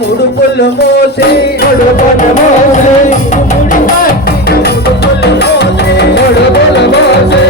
ముడుపులు మోసి ముడుపులు మోసి ముడి కట్టిన ముడుపులు మోసి ముడుపులు మోసి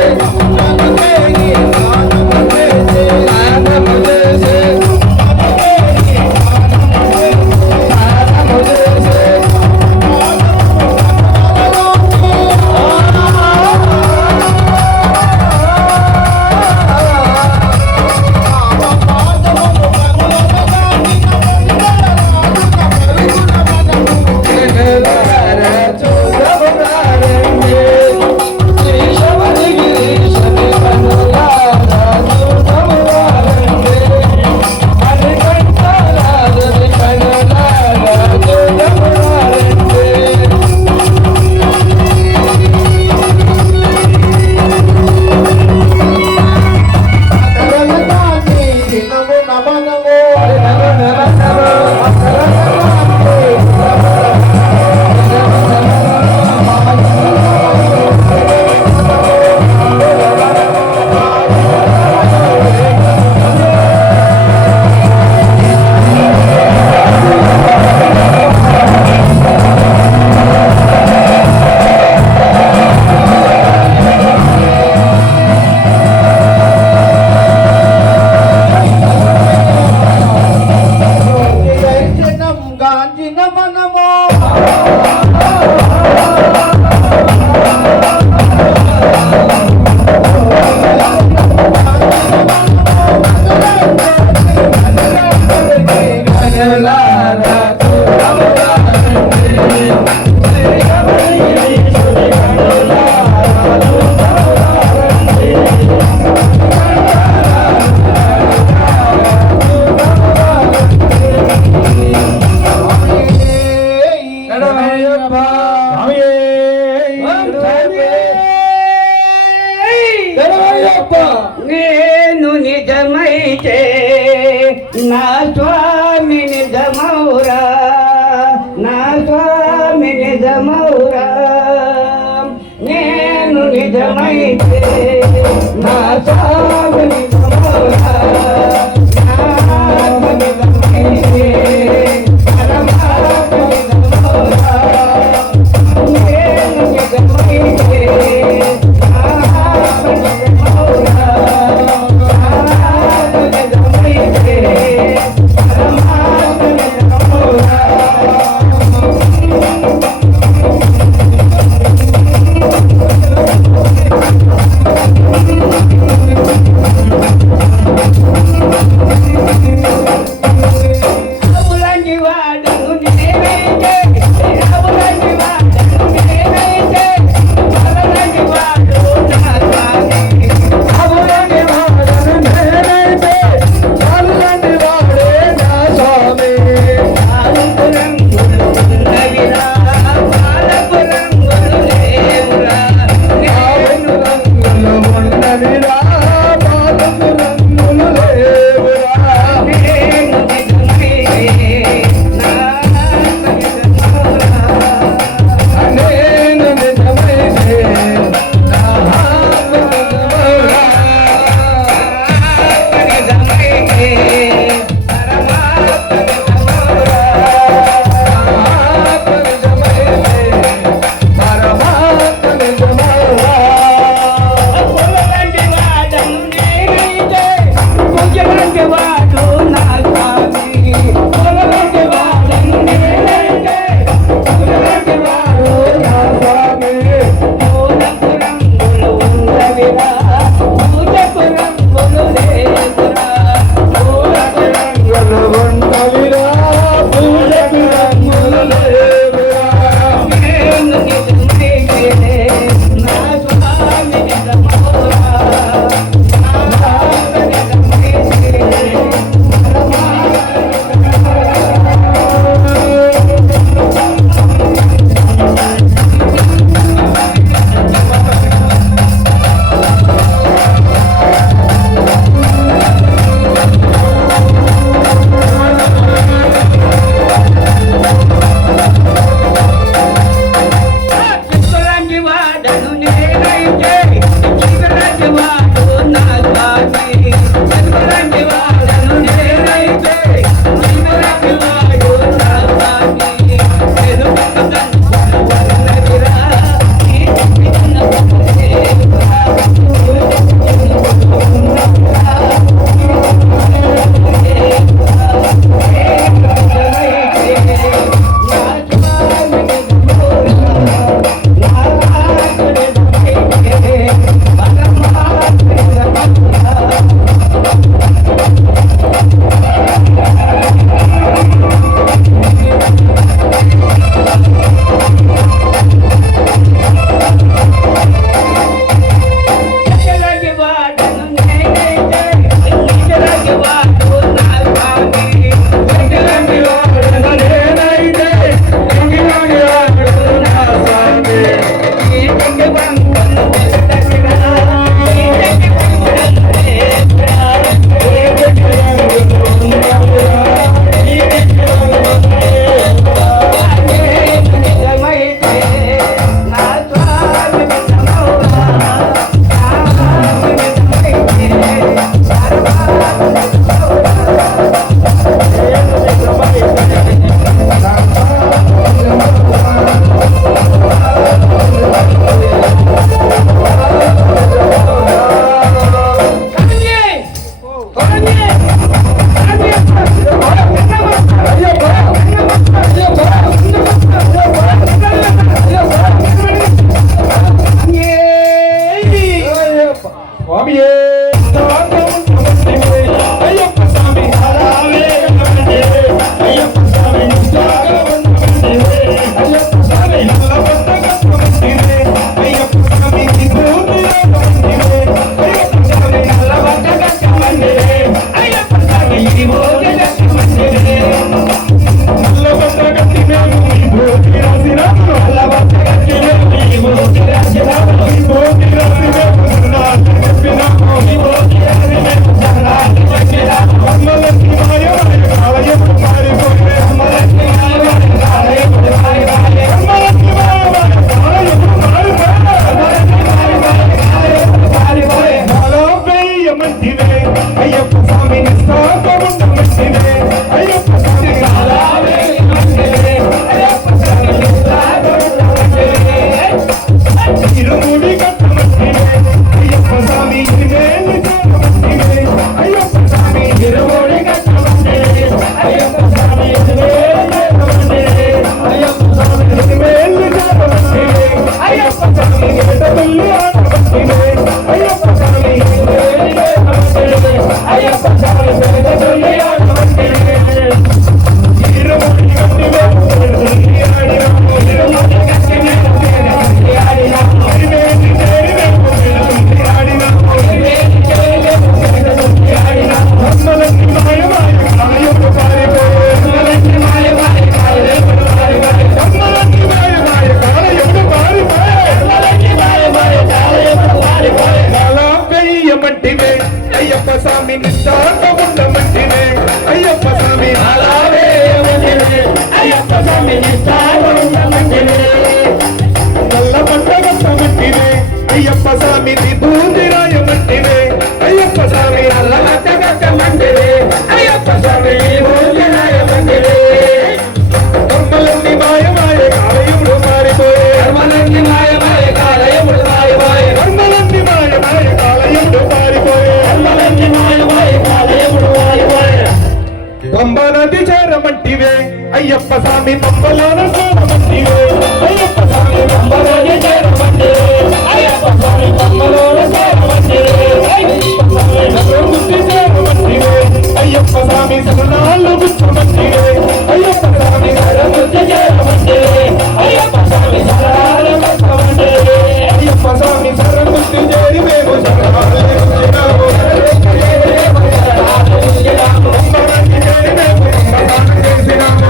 నేను నిజమైతే నా స్వామి నిజమౌరా, నా స్వామి నిజమౌరా. నేను నిజమైతే నా స్వామి నిజమౌరా, నా స్వామి నిజమైతే పరమాత్మ నిజమౌరా. నేను నిజమైతే అయ్యప్ప స్వామిని బూంది రాయమంటివే అయ్యప్ప స్వామి అల్లమట్టగట్టమంటివే అయ్యప్ప స్వామి బూంది రాయమంటివే కర్మలన్నీ మాయమాయ కాలయముడు మారిపోయే కర్మలన్నీ మాయమాయ కాలయముడు మాయమాయ కర్మలన్నీ మాయమాయ కాలయముడు మారిపోయే కర్మలన్నీ మాయమాయ కాలయముడు మాయమాయ పంబ నది చేరమంటివే అయ్యప్ప స్వామి పంబలోన సోరమంటివే అయ్యప్ప స్వామి పంబలోనే చేరమంటివే అయ్యప్ప స్వామి పంబలోనే చేరమంటివే అయ్యప్ప స్వామి బుద్ధి చేరమంటివే అయ్యప్ప స్వామి శరణాలు గుచ్చమంటివే అయ్యప్ప స్వామి బుద్ధి చేరమంటివే అయ్యప్ప స్వామి శరణాలు గుచ్చమంటివే అయ్యప్ప స్వామి శరణుద్ధి చేరి మేము శరణాలు గుచ్చినాము పంబనది చేరి మేము పంబదానం చేసినాము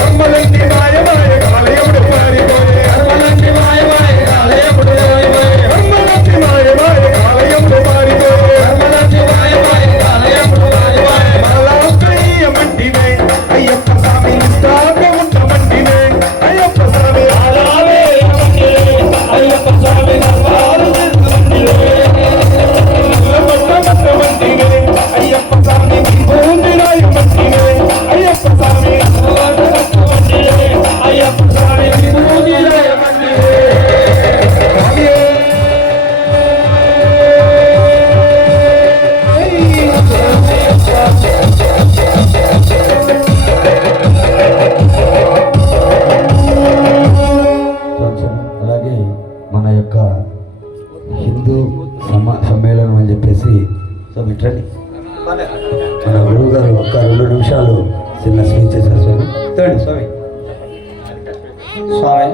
కర్మలన్నీ మాయమాయ కాలయముడు మారిపోయే కర్మలన్నీ మాయమాయ కాలయముడు మాయమాయ కర్మలన్నీ మాయమాయ కాలయముడు మారిపోయే కర్మలన్నీ మాయమాయ కాలయముడు మాయమాయ మలాస్తీయమంటివే అయ్యప్ప స్వామి నిష్ఠాగా ఉండమంటివే అయ్యప్ప స్వామి అలావే అయ్యప్ప స్వామి దర్బారు చేరమంటివే మంటివే అయ్యప్ప స్వామి బూంది రాయమంటివే అయ్యప్ప స్వామి అయ్యప్ప స్వామి విభూతి రాయమంటివే అలాగే మన యొక్క హిందూ సమ్మేళనం అని చెప్పేసి సో మిట్రండి మన గురువు గారు ఒక్క 2 నిమిషాలు చిన్న స్పీచ్ చేశారు స్వామి స్వామి స్వామి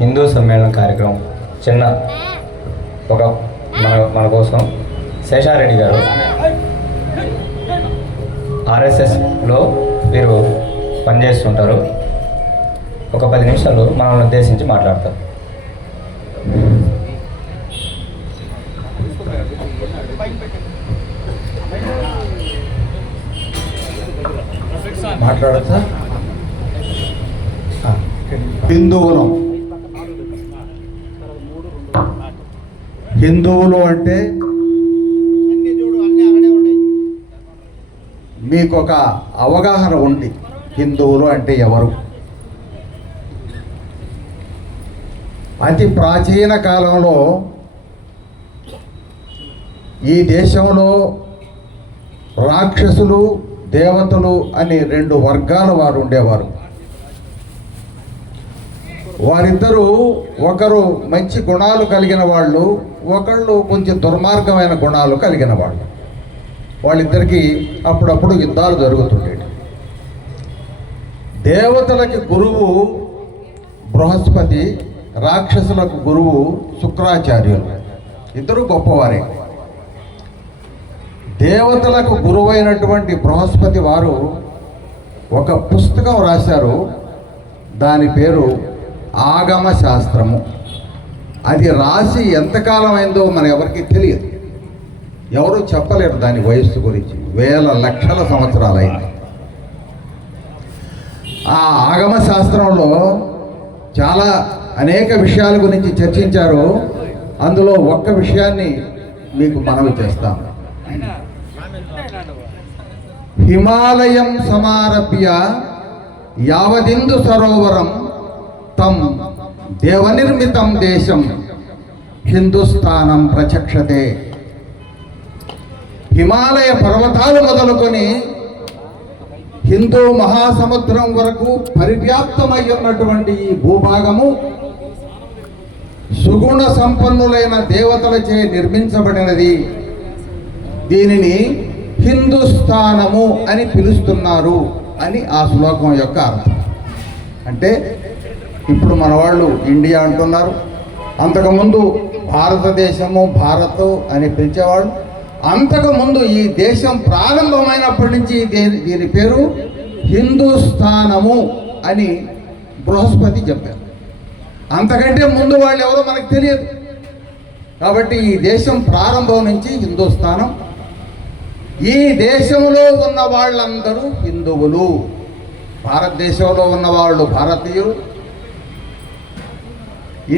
హిందూ సమ్మేళన కార్యక్రమం చిన్న ఒక మన కోసం శేషారెడ్డి గారు ఆర్ఎస్ఎస్లో వీరు పనిచేస్తుంటారు. ఒక 10 నిమిషాలు మనల్ని ఉద్దేశించి మాట్లాడతారు. మాట్లాడచ్చా? హిందువులు అంటే మీకు ఒక అవగాహన ఉంది. హిందువులు అంటే ఎవరు? అతి ప్రాచీన కాలంలో ఈ దేశంలో రాక్షసులు దేవతలు అని 2 వర్గాల వారు ఉండేవారు. వారిద్దరూ ఒకరు మంచి గుణాలు కలిగిన వాళ్ళు, ఒకళ్ళు కొంచెం దుర్మార్గమైన గుణాలు కలిగిన వాళ్ళు. వాళ్ళిద్దరికీ అప్పుడప్పుడు యుద్ధాలు జరుగుతుండేవి. దేవతలకి గురువు బృహస్పతి, రాక్షసులకు గురువు శుక్రాచార్యులు. ఇద్దరు గొప్పవారే. దేవతలకు గురువైనటువంటి బృహస్పతి వారు ఒక పుస్తకం రాశారు. దాని పేరు ఆగమ శాస్త్రము. అది రాసి ఎంతకాలం అయిందో మన ఎవరికి తెలియదు. ఎవరు చెప్పలేరు దాని వయస్సు గురించి. వేల లక్షల సంవత్సరాలు అయింది. ఆ ఆగమ శాస్త్రంలో చాలా అనేక విషయాల గురించి చర్చించారు. అందులో ఒక్క విషయాన్ని మీకు మనవి చేస్తాం. హిమాలయం సమారభ్య యావదిందు సరోవరం తం దేవనిర్మితం దేశం హిందుస్థానం ప్రచక్షతే. హిమాలయ పర్వతాలు మొదలుకొని హిందూ మహాసముద్రం వరకు పరివ్యాప్తమై ఉన్నటువంటి ఈ భూభాగము సుగుణ సంపన్నులైన దేవతలచే నిర్మించబడినది. దీనిని హిందుస్థానము అని పిలుస్తున్నారు అని ఆ శ్లోకం యొక్క అర్థం. అంటే ఇప్పుడు మన వాళ్ళు ఇండియా అంటున్నారు. అంతకుముందు భారతదేశము, భారత్ అని పిలిచేవాళ్ళు. అంతకుముందు ఈ దేశం ప్రారంభమైనప్పటి నుంచి దీని పేరు హిందుస్థానము అని బృహస్పతి చెప్పారు. అంతకంటే ముందు వాళ్ళు ఎవరో మనకు తెలియదు. కాబట్టి ఈ దేశం ప్రారంభం నుంచి హిందుస్థానం. ఈ దేశంలో ఉన్న వాళ్ళందరూ హిందువులు. భారతదేశంలో ఉన్నవాళ్ళు భారతీయులు,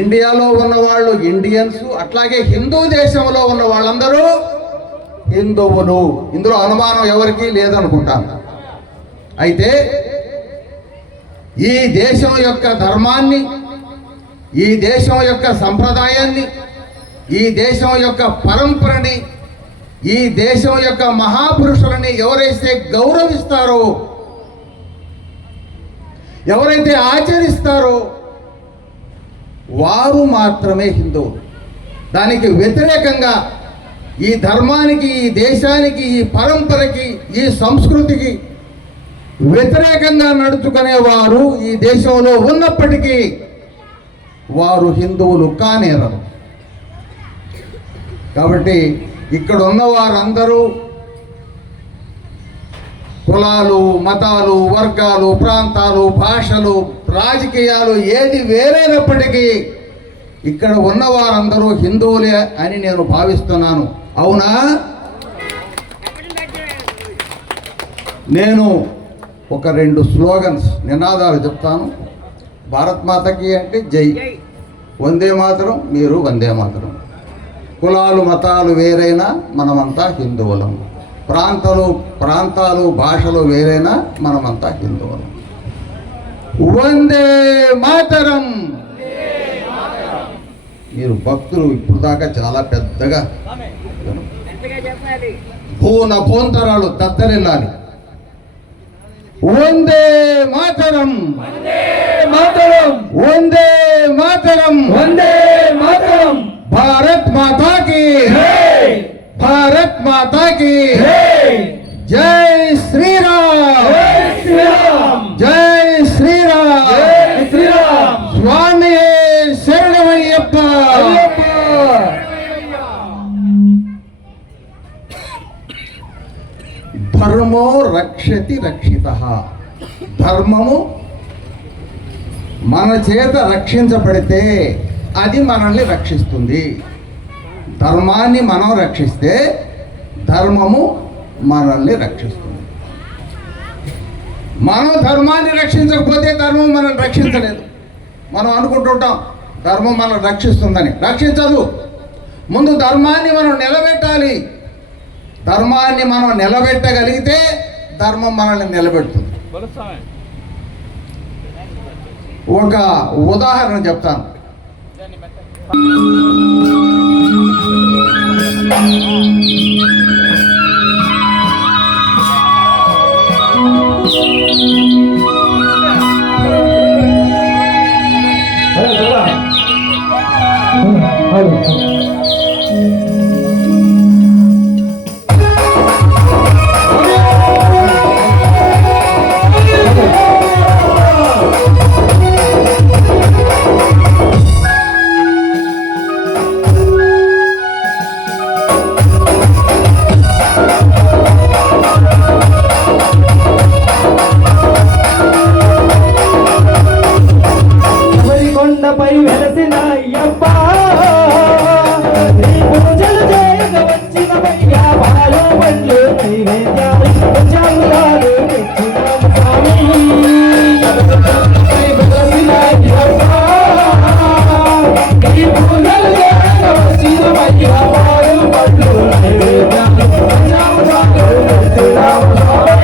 ఇండియాలో ఉన్నవాళ్ళు ఇండియన్స్, అట్లాగే హిందూ దేశంలో ఉన్న వాళ్ళందరూ హిందువులు. ఇందులో అనుమానం ఎవరికీ లేదనుకుంటాను. అయితే ఈ దేశం యొక్క ధర్మాన్ని, ఈ దేశం యొక్క సంప్రదాయాన్ని, ఈ దేశం యొక్క పరంపరని, ఈ దేశం యొక్క మహాపురుషులని ఎవరైతే గౌరవిస్తారో, ఎవరైతే ఆచరిస్తారో వారు మాత్రమే హిందువులు. దానికి వ్యతిరేకంగా ఈ ధర్మానికి, ఈ దేశానికి, ఈ పరంపరకి, ఈ సంస్కృతికి వ్యతిరేకంగా నడుచుకునేవారు ఈ దేశంలో ఉన్నప్పటికీ వారు హిందువులు కానేరరు. కాబట్టి ఇక్కడ ఉన్న వారందరూ కులాలు, మతాలు, వర్గాలు, ప్రాంతాలు, భాషలు, రాజకీయాలు ఏది వేరైనప్పటికీ ఇక్కడ ఉన్న వారందరూ హిందువులే అని నేను భావిస్తున్నాను. అవునా? నేను ఒక 2 స్లోగన్స్, నినాదాలు చెప్తాను. భారత్ మాతకి అంటే జై, వందే మాతరం, మీరు వందే మాతరం. కులాలు మతాలు వేరైనా మనమంతా హిందువులం. ప్రాంతాలు భాషలు వేరైనా మనమంతా హిందువులం. వందే మాతరం. మీరు భక్తులు ఇప్పుడు దాకా చాలా పెద్దగా భూంతరాలు తత్తరిల్లాలి. వందే మాతరం, మాతరం, వందే మాతరం, వందే మాతరం. భారత్ మాతా की జై, భారత్ మాతా की జై, జై శ్రీరామ్, జై శ్రీరామ్, జై శ్రీరామ్, జై శ్రీరామ్. స్వామి శరణమయ్యప్ప. ధర్మో రక్షతి రక్షితః. ధర్మము మన చేత రక్షించబడితే అది మనల్ని రక్షిస్తుంది. ధర్మాన్ని మనం రక్షిస్తే ధర్మము మనల్ని రక్షిస్తుంది. మనం ధర్మాన్ని రక్షించకపోతే ధర్మం మనల్ని రక్షించలేదు. మనం అనుకుంటుంటాం ధర్మం మనల్ని రక్షిస్తుందని. రక్షించదు. ముందు ధర్మాన్ని మనం నిలబెట్టాలి. ధర్మాన్ని మనం నిలబెట్టగలిగితే ధర్మం మనల్ని నిలబెడుతుంది. ఒక ఉదాహరణ చెప్తాను. కొండపై వెలసిన అయ్యప్ప, నీ పూజలు చేయక వచ్చిన మయ్యా, పాలు పండ్లు నైవేద్యాలు పంచామృతాలు తెచ్చినాము స్వామి. కొండపై వెలసిన అయ్యప్ప, నీ పూజలు చేయక వచ్చిన మయ్యా, పాలు పండ్లు నైవేద్యాలు పంచామృతాలు తెచ్చినాము స్వామి.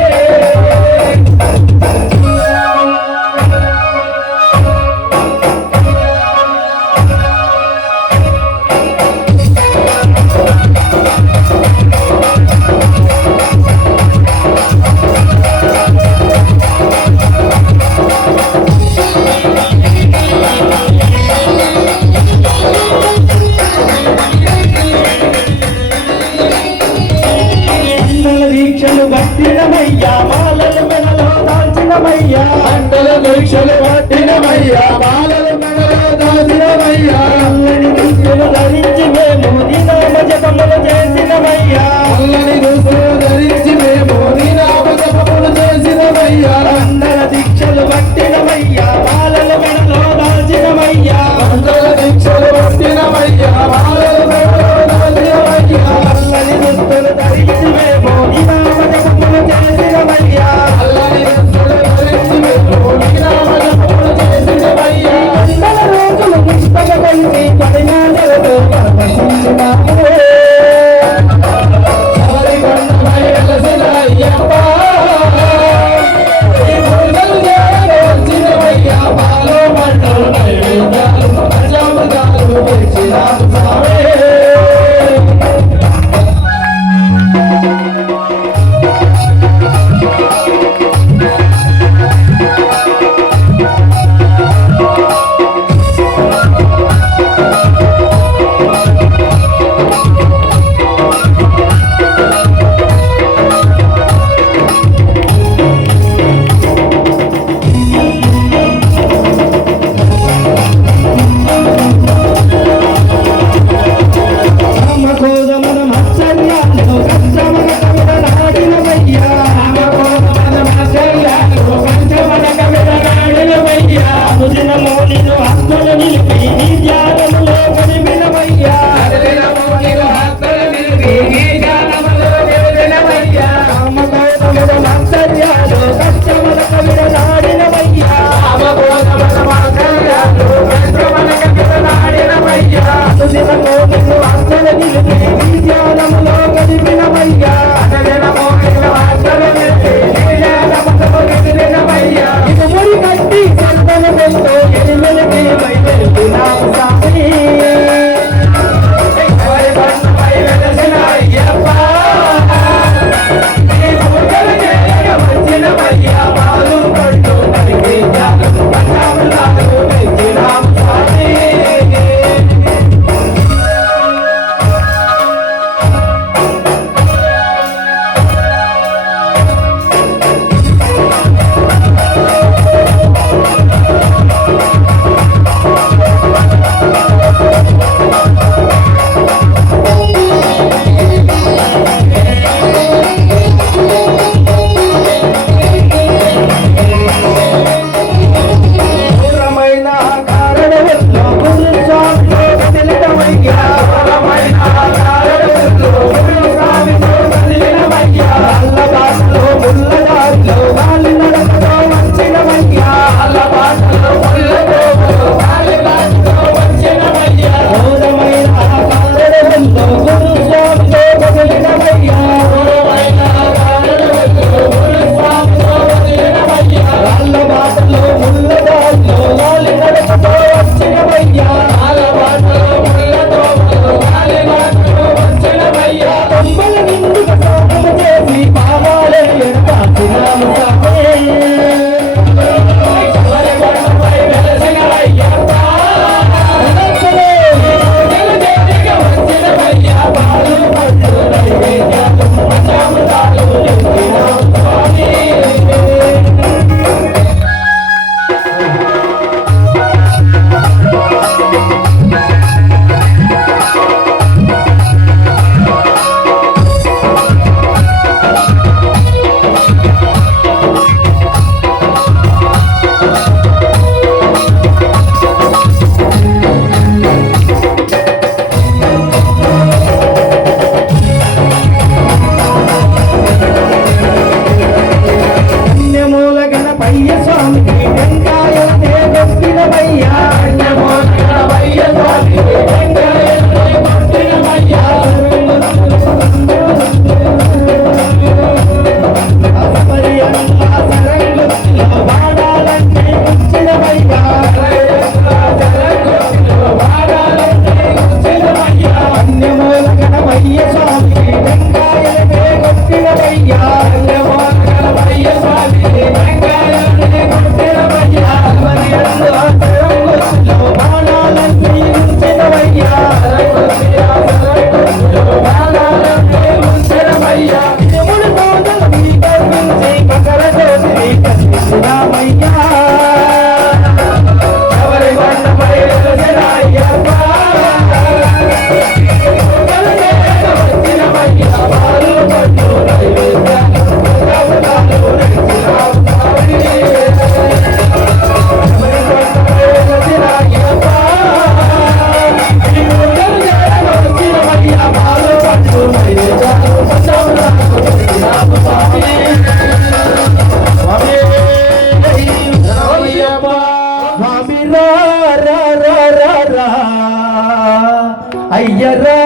అయ్యరా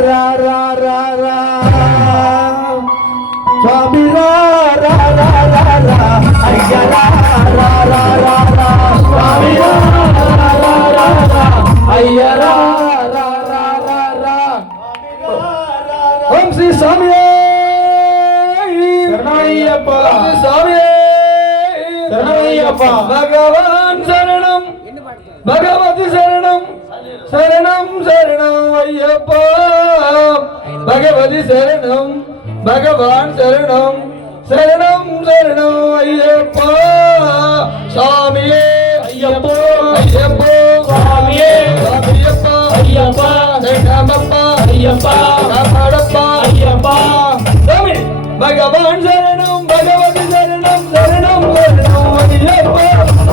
రా రా రా రా స్వామి రా రా రా రా రా అయ్యరా రా రా రా రా స్వామి రా రా రా రా రా అయ్యరా రా రా రా రా ఓం శ్రీ స్వామి శరణమయ్యప్ప స్వామి శరణమయ్యప్ప భగవాన్ శరణం భగవతి శరణం శరణం శరణం అయ్యప్ప భగవతి శరణం భగవాన్ శరణం శరణం శరణం అయ్యప్ప స్వామియే అయ్యప్ప అయ్యప్ప స్వామియే అయ్యప్ప అయ్యప్ప శరణమప్ప అయ్యప్ప కాపాడప్ప అయ్యప్ప స్వామి భగవాన్ శరణం భగవతి శరణం శరణం శరణం అయ్యప్ప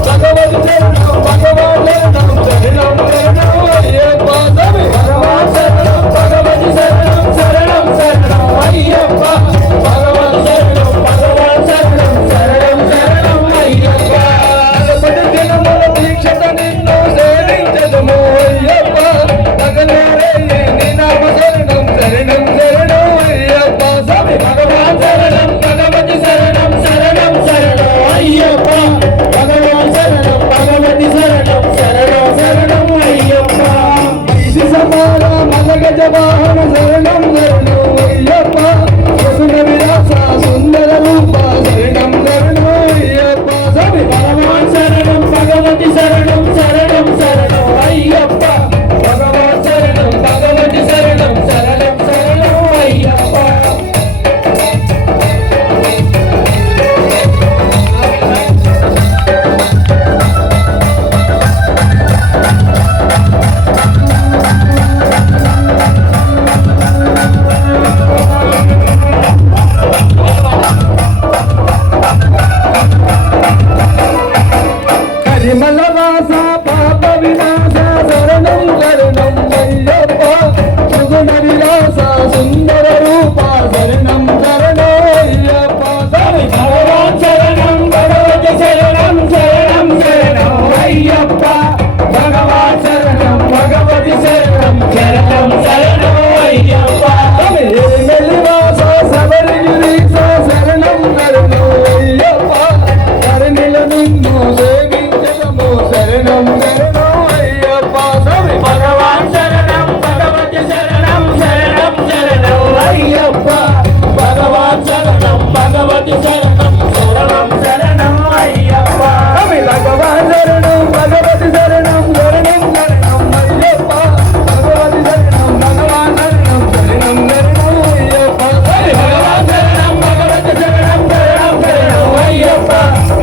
భగవతి శరణం భగవాన్ శరణం శరణం శరణం అయ్యప్ప స్వామి భగవాన్ శరణం భగవతి శరణం శరణం శరణం అయ్యప్ప భగవతి శరణం భగవాన్ శరణం శరణం శరణం అయ్యప్ప పడిదినముల దీక్షత నిన్ను సేవించదము అయ్యప్ప నగలేరే నీ నామ శరణం శరణం శరణం అయ్యప్ప స్వామి భగవాన్ శరణం భగవతి శరణం శరణం శరణం అయ్యప్ప భగవాన్ శరణం భగవతి శరణం శరణం శరణం అయ్యప్ప ఇది సమాన మలగజ వాహన శరణం శరణం అయ్యప్ప సుగుణ విలాస సుందర రూప శరణం శరణం అయ్యప్ప స్వామి భగవాన్ శరణం భగవతి శరణం శరణం శరణం అయ్యప్ప భగవాన్ శరణం భగవతి శరణం శరణం శరణం అయ్యప్ప కరిమల వాస పాప వినాశ శరణం శరణం అయ్యప్ప సుగుణ విలాస సుందర రూప శరణం శరణం అయ్యప్ప స్వామి భగవాన్ శరణం భగవతి శరణం శరణం శరణం అయ్యప్ప భగవాన్ శరణం భగవతి శరణం శరణం శరణం అయ్యప్ప స్వామి మెల్లివాస శబరిగిరీశ శరణం శరణం అయ్యప్ప శరణిల నిన్ను సేవించదము శరణం శరణం అయ్యప్ప స్వామి భగవాన్ శరణం భగవతి శరణం శరణం శరణం అయ్యప్ప భగవాన్ శరణం భగవతి శరణం శరణం శరణం అయ్యప్ప స్వామి భగవాన్ శరణం భగవతి శరణం శరణం శరణం అయ్యప్ప భగవతి శరణం భగవాన్ శరణం శరణం శరణం అయ్యప్ప స్వామి భగవాన్ శరణం భగవతి శరణం శరణం శరణం అయ్యప్ప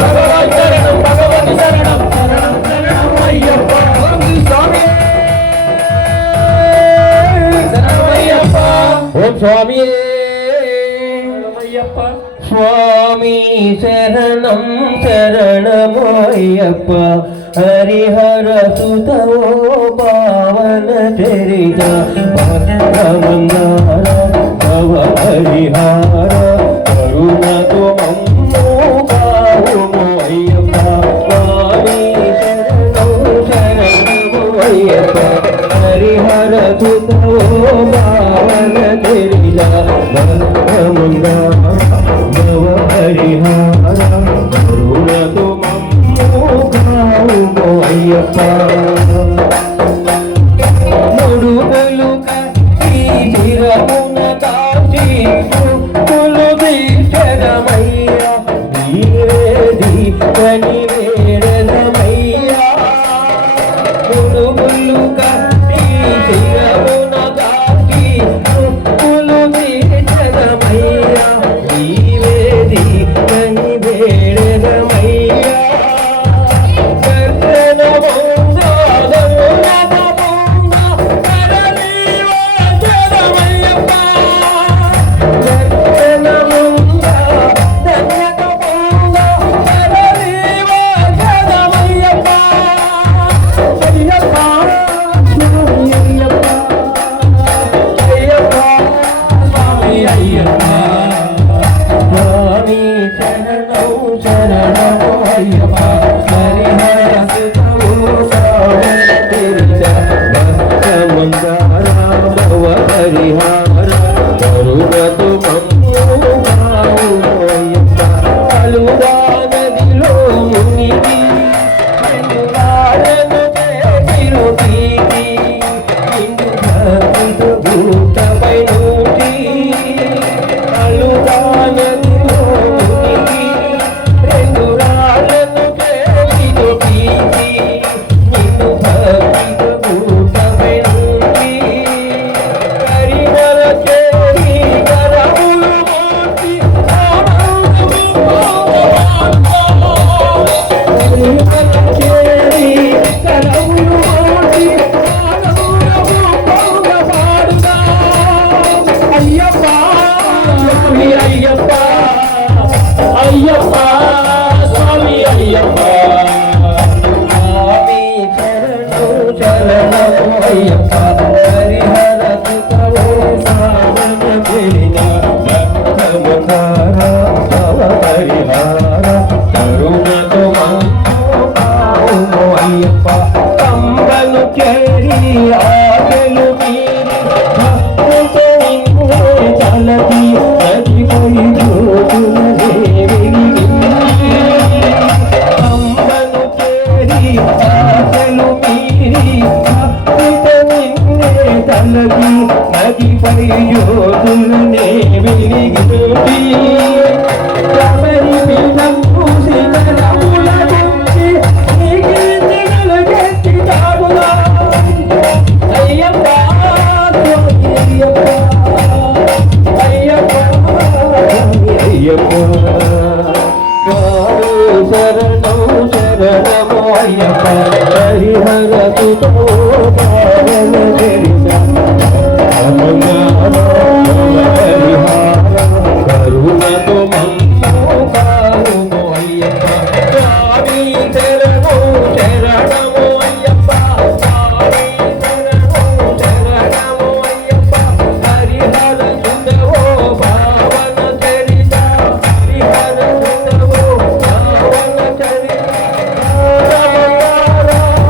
భగవాన్ శరణం భగవతి శరణం శరణం శరణం అయ్యప్ప స్వామి శరణమయ్యప్ప ఓం స్వామి శరణమయ్యప్ప స్వామి శరణం శరణమయ్యప్ప హరిహర సుతవో పావన చరిత భద్రమందార భవ హరిహార కరుణతో మమ్మో కావుము అయ్యప్ప స్వామి శరణం శరణమయ్యప్ప హరిహర సుతవో పావన చరిత భద్రమందార భవ హరిహార కరుణతో మమ్మో అయ్యప్ప ముడుగులు కట్టి చిరమున దాచి ముక్కులు దీక్షరమయ్య నీవేది కని వేడనమయ్య ముడుగులు కట్టి చిరమున అయ్యప్ప హరిహర సుతవో సాధన పెరిన భక్తముఖార భవ పరిహార కరుణతో మమ్మో అయ్యప్ప కంబలు చేరి ఆగలు మీరి భక్తుతో నిన్నే తలకి నదిపోయి జ్యోతుల దేవి కంబలు చేరి ఆగలు మీరి భక్తుతో నిన్నే తలకి నదిపై జ్యోతులనే వెలిగిరి కబరి పిల్లంపు శిఖరముల గుంచి నీకింది గలగెత్తి తాగులా అయ్యప్ప అయ్యప్ప అయ్యప్ప అయ్యప్ప శరణం శరణమో అయ్యప్ప హరిహర సుతో పావన గిరిజ కరుణతో మమ్మో కారుమో అయ్యప్ప స్వామి శరణమో శరణమో అయ్యప్ప స్వామి శరణమో శరణమో అయ్యప్ప హరిహర సుతవో పావన చరిత హరిహర సుతవో పావన చరిత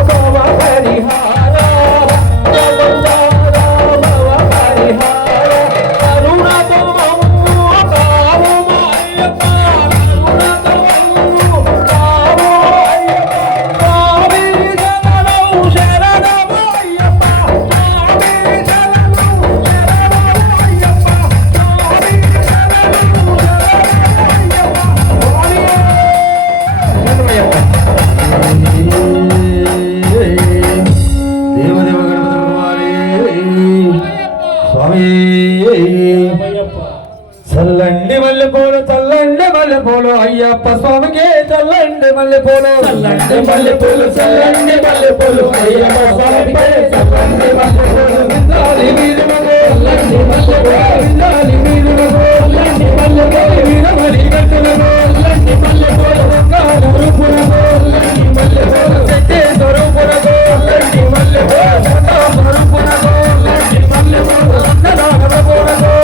భవ పరిహార భవ పరిహార కరుణతో మమ్ము కావుమో అయ్యప్ప కరుణతో మమ్ము కావుమో అయ్యప్ప స్వామి శరణం శరణమో అయ్యప్ప స్వామి శరణం శరణమో అయ్యప్ప స్వామి శరణం శరణమో దేవదేవ స్వామి చల్లండి మల్లెపూలు చల్లండి మల్లెపూలు అయ్యప్ప స్వామికి చల్లండి మల్లెపూలు చల్లండి మల్లెపూలు చల్లండి మల్లెపూలు అయ్యప్ప స్వామికి చల్లండి మల్లెపూలు విందాలి వీరమగో చల్లండి మల్లెపూలు విందాలి వీరమగో చల్లండి మల్లెపూలు వీరమణి గట్టులగో చల్లండి మల్లెపూలు బంగార రూపులగో చల్లండి మల్లెపూలు చెట్టే స్వరూపులగో చల్లండి మల్లెపూలు సదా స్వరూపులగో చల్లండి మల్లెపూలు అందనాగరపులగో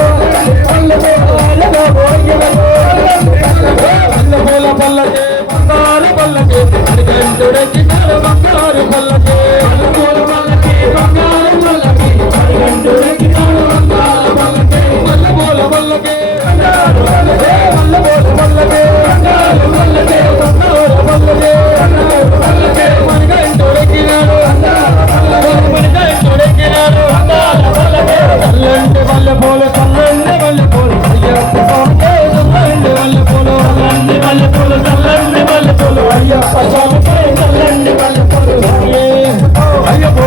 మల్లెపూలు అలగా భోగ్యలగో మల్లెపూల పల్లకే బంగారు పల్లకే అడిగంటుడకి బంగారు పల్లకే మల్లెపూల పల్లకే బంగారు పల్లకే అడిగంటుడకి బంగారు పల్లకే మల్లెపూల పల్లకే బంగారు పల్లకే మల్లెపూల పల్లకే బంగారు పల్లకే బంగారు పల్లకే బంగారు పల్లకే మరిగంటుడకి బంగారు పల్లకే మరిగంటుడకి బంగారు పల్లకే చల్లండి మల్లెపూలు చల్లండి మల్లెపూలు అయ్యప్ప స్వామికి చల్లండి మల్లెపూలు చల్లండి మల్లెపూలు చల్లండి మల్లెపూలు అయ్యప్ప స్వామికి చల్లండి మల్లెపూలు అయ్యప్ప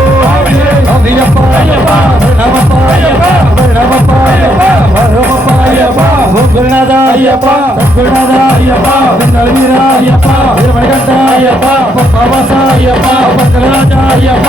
అయ్యప్ప అయ్యప్ప నమప్ప అయ్యప్ప నమప్ప అయ్యప్ప నమప్ప అయ్యప్ప గురునాథ అయ్యప్ప గురునాథ అయ్యప్ప నల్వీర అయ్యప్ప వీరమణికంఠ అయ్యప్ప పవస అయ్యప్ప పక్కరాజ అయ్యప్ప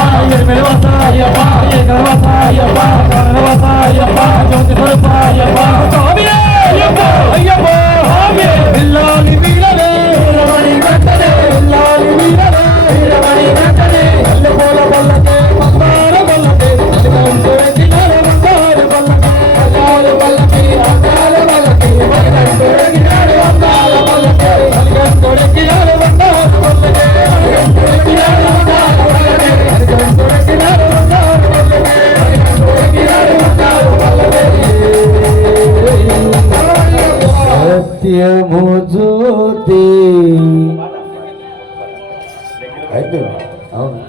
మెలవస అయ్యప్ప కలవస అయ్యప్ప కలవస అయ్యప్ప జ్యోతి స్వరూప అయ్యప్ప స్వామి అయ్యప్ప అయ్యప్ప స్వామి బిల్లాలి వీరలే వీరమణి గట్టలే బిల్లాలి వీరలే వీరమణి గట్టలే మల్లెపూల పల్లకే బంగారు పల్లకే అలిగంటుడకి బంగారు పల్లకే అల్లాలు పల్లకే అల్లాలు పల్లకే మరిగంటుడకి బంగారు పల్లకే అలిగంటుడకి బంగారు పల్లకే అలిగంటుడకి బంగారు పల్లకే అలిగంటుడకి బంగారు పల్లకే అలిగంటుడకి బంగారు పల్లకే సత్యము జ్యోతి అయితే అవును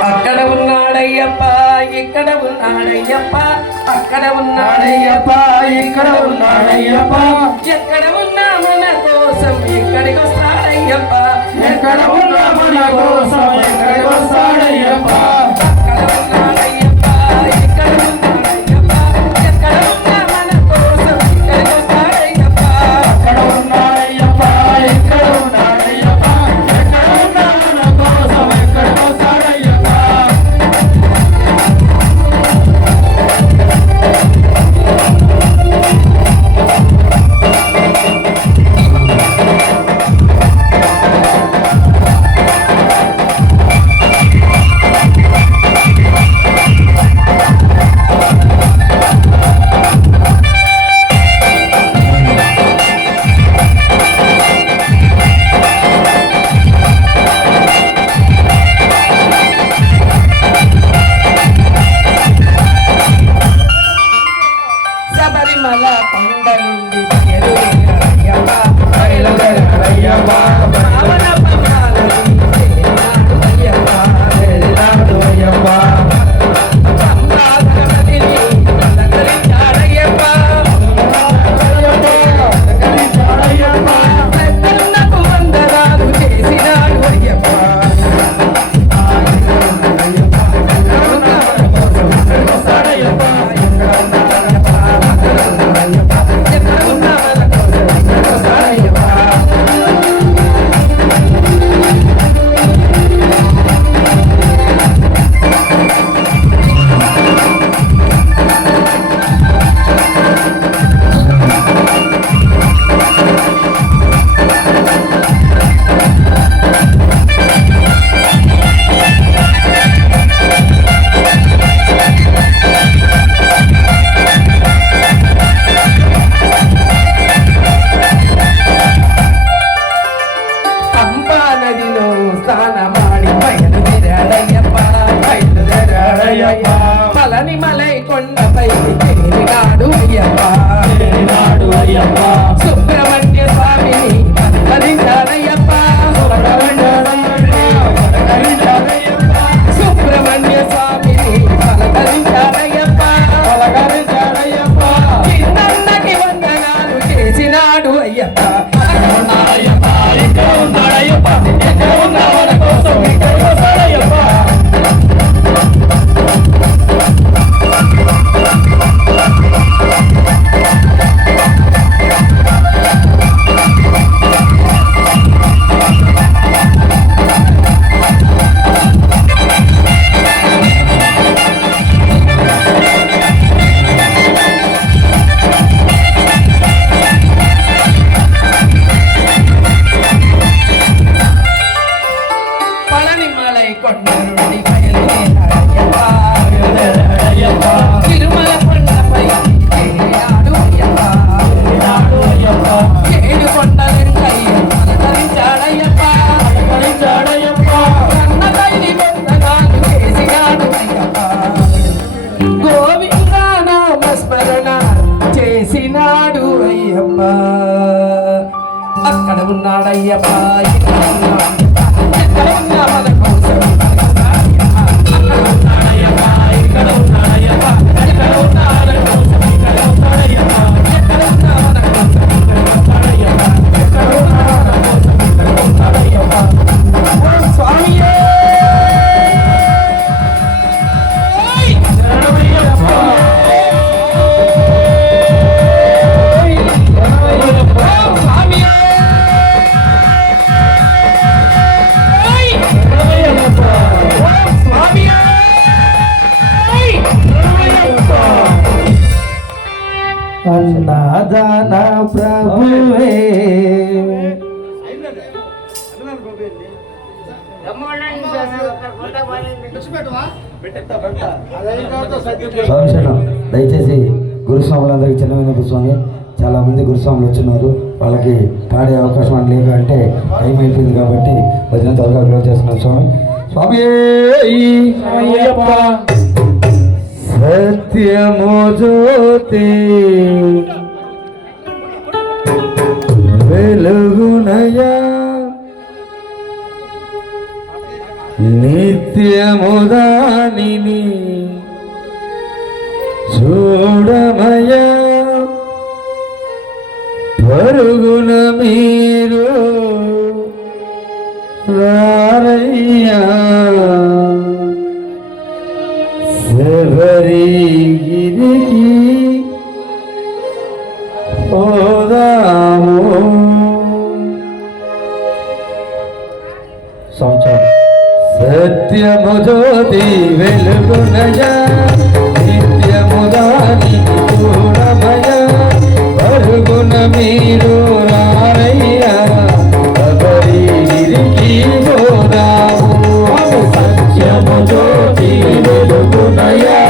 అక్కడ ఉన్నాడయ్యప్ప ఇక్కడ ఉన్నాడయ్యప్ప అక్కడ ఉన్నాడయ్యప్ప ఇక్కడ ఉన్నాడయ్యప్ప ఎక్కడ ఉన్నా మన కోసం ఇక్కడికి వస్తాడయ్యప్ప ఎక్కడ ఉన్నా మన కోసం ఇక్కడికి వస్తాడయ్యప్ప అక్కడ ఉన్నాడయ్యప్ప ఇక్కడ ఉన్నాడయ్యప్ప ఎక్కడ ఉన్నా మన కోసం ఇక్కడికి వస్తాడయ్యప్ప అక్కడ ఉన్నాడయ్యప్ప ఇక్కడ ఉన్నాడయ్యప్ప ఎక్కడ ఉన్నా మన కోసం ఇక్కడికి వస్తాడయ్యప్ప శబరిమల కొండ నుండి బయలుదేరాడయ్యప్ప, బయలుదేరాడయ్యప్ప. పావన పంపాలని చేరినాడు అయ్యప్ప, చేరినాడు అయ్యప్ప. పంబా గణపతిని అలంకరించాడయ్యప్ప, పెద్దన్నకు వందనాలు చేసినాడు అయ్యప్ప. పంపా నదిలో స్నానమాడి బయలుదేరాడయ్యప్ప, బయలుదేరాడయ్యప్ప. పళని మలై కొండపై చేరినాడు అయ్యప్ప, చేరినాడు అయ్యప్ప. సుబ్రహ్మణ్య స్వామిని పలకరించాడయ్యప్ప, సుబ్రహ్మణ్య స్వామిని పలకరించాడయ్యప్ప, పలకరించాడయ్యప్ప. చిన్నన్నకి వందనాలు చేసినాడు అయ్యప్ప. పళనిమలై కొండ నుండి బయలుదేరాడయ్యప్ప, బయలుదేరాడయ్యప్ప. తిరుమల కొండపై చేరాడు అయ్యప్ప, చేరాడు అయ్యప్ప. ఏడు కొండలెంకయ్య పలకరించాడయ్యప్ప, పలకరించాడయ్యప్ప. కన్న తల్లి వందనాలు చేసినాడు అయ్యప్ప, గోవిందా నామ స్మరణ చేసినాడు అయ్యప్ప. అక్కడ ఉన్నాడయ్యప్ప, ఇక్కడ ఉన్నాడు. ఎక్కడ ఉన్నా మన కోసం అక్కడ ఉన్నాడయ్యప్ప, ఇక్కడ ఉన్నాడయ్యప్ప. ఎక్కడ ఉన్నా మన కోసం ఇక్కడ ఉన్నాడయ్యప్ప, ఎక్కడ ఉన్నా మన కోసం ఇక్కడ ఉన్నాడయ్యప్ప, ఎక్కడ ఉన్నా మన కోసం ఇక్కడ ఉన్నాడయ్యప్ప. ఓ స్వామియే శరణమయ్యప్ప, శరణమయ్యప్ప. స్వామియే అన్నదాన ప్రభువే స్వామి దయచేసి గురుస్వాములందరికీ చిన్న వినతి స్వామి, చాలా మంది గురుస్వాములు వచ్చినారు, వాళ్ళకి పాడే అవకాశం అని లేక అంటే టైం అయిపోయింది కాబట్టి భజన త్వరగా క్లోజ్ చేస్తున్నాం. స్వామి సత్యము జ్యోతి వెలుగునయా నిత్యము దానిని చూడమయా పరుగున మీరు రారయ్యా శబరిగిరికి పోదాము. సత్యము జ్యోతి వెలుగునయా నిత్యము దాని చూడమయా పరుగున మీరు రారయ్యా శబరిగిరికి పోదాము. సత్యము జ్యోతి వెలుగునయా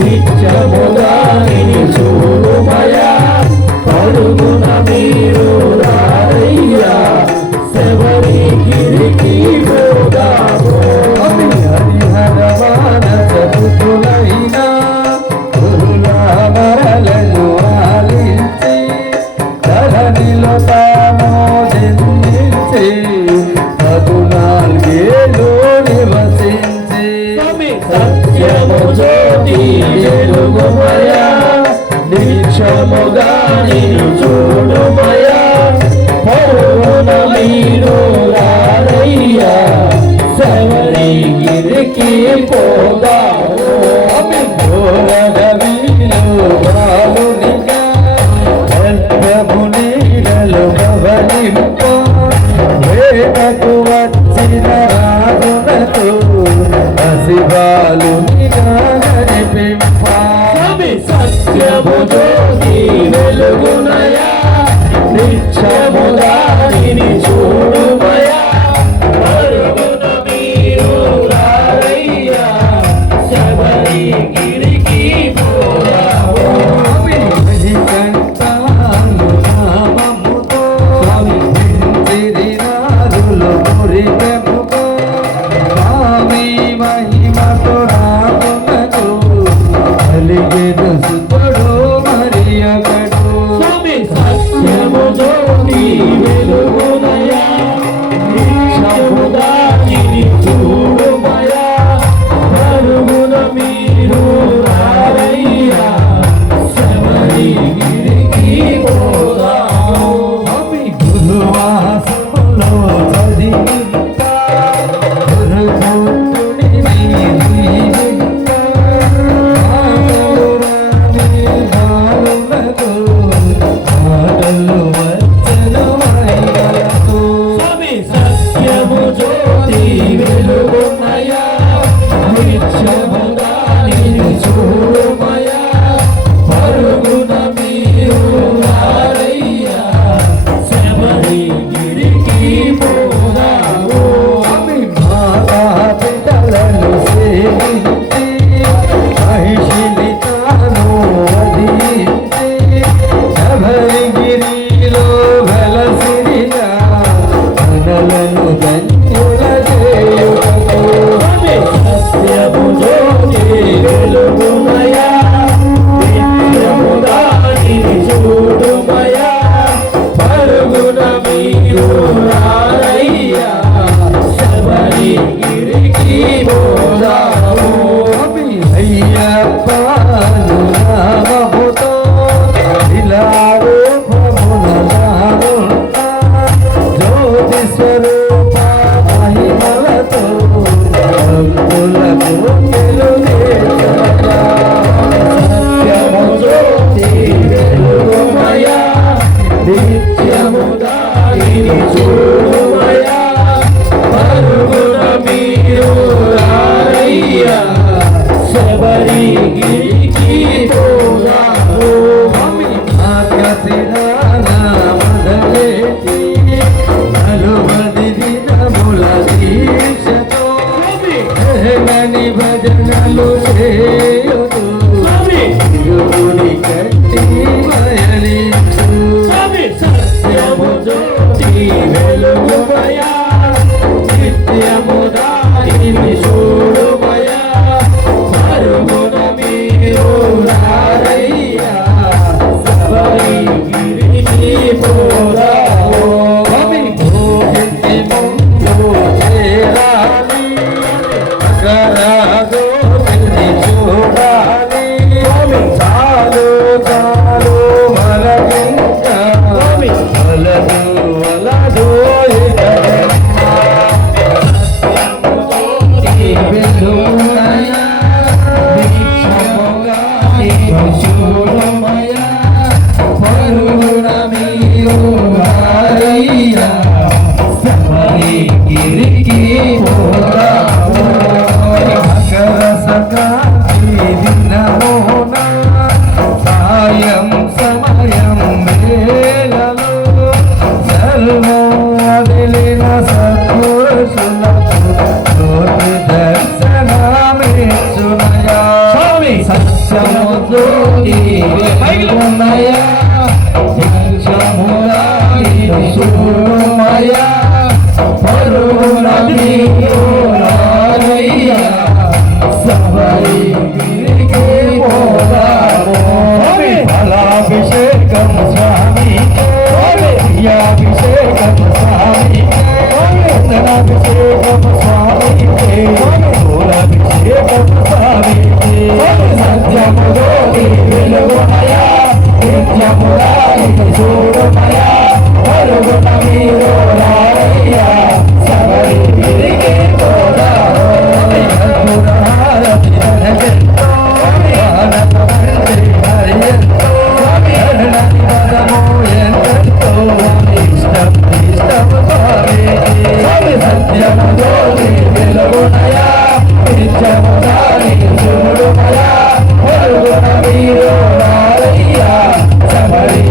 నిత్యము దానిని చూడుమయా పరుగున మీరు రారయ్యా శబరిగిరికి పోదాము. హరిహర మానస పుత్రుల వెలుగునయా నిత్యము దానిని చూడుమయా పరుగున మీరు రారయ్యా శబరిగిరికి పోదాము స్వామి సత్యము జ్యోతి వెలుగునయా నిత్యము దానిని చూడుమయా పరుగున మీరు రారయ్యా శబరిగిరికి పోదాము స్వామి సత్యము జ్యోతి వెలుగుమయా నిత్యము దానిని చూడుమయా పరుగున మీరు రారయ్యా శబరిగిరికి పోదాము స్వామి సత్యము జ్యోతి వెలుగుమయా నిత్యము దానిని చూడుమయా పరుగున మీరు రారయ్యా శబరిగిరికి పోదాము సత్యము జ్యోతి వెలుగుమయా నిత్యము దానిని చూడుమయా పరుగున మీరు రారయ్యా శబరిగిరికి పోదాము భజనలు చేయుదు గుడి కట్టి బయలించు స్వామి సత్యము జ్యోతి వెలుగుమయా నిత్యము దానిని చూడుమయా పరుగున మీరు రారయ్యా శబరిగిరికి పోదాము భూమికి ముందు చేరాలి గోవింది చూడాలి చాలు చాలు మలగింక వలదు వలదు సాయం సమయం వేళలో సర్వదిలిన సత్పురుషులకు జ్యోతి దర్శనమిచ్చునయా స్వామి సత్యము జ్యోతి వెలుగునయా నిత్యమురాయి చూడుమయా పరుగున మీరు రారయ్యా శబరిగిరికి పోదాము ఫలాభిషేకం స్వామికే ప్రియాభిషేకం స్వామికే వందనాభిషేకం స్వామికే పూలాభిషేకం స్వామికే సత్యము జ్యోతి వెలుగునయా నిత్యమురాయి చూడుమయా పరుగున మీరు రారయ్యా శబరిగిరికి పోదాము సత్యము జ్యోతి వెలుగునయా నిత్యము దానిని చూడుమయా పరుగున మీరు రారయ్యా శబరి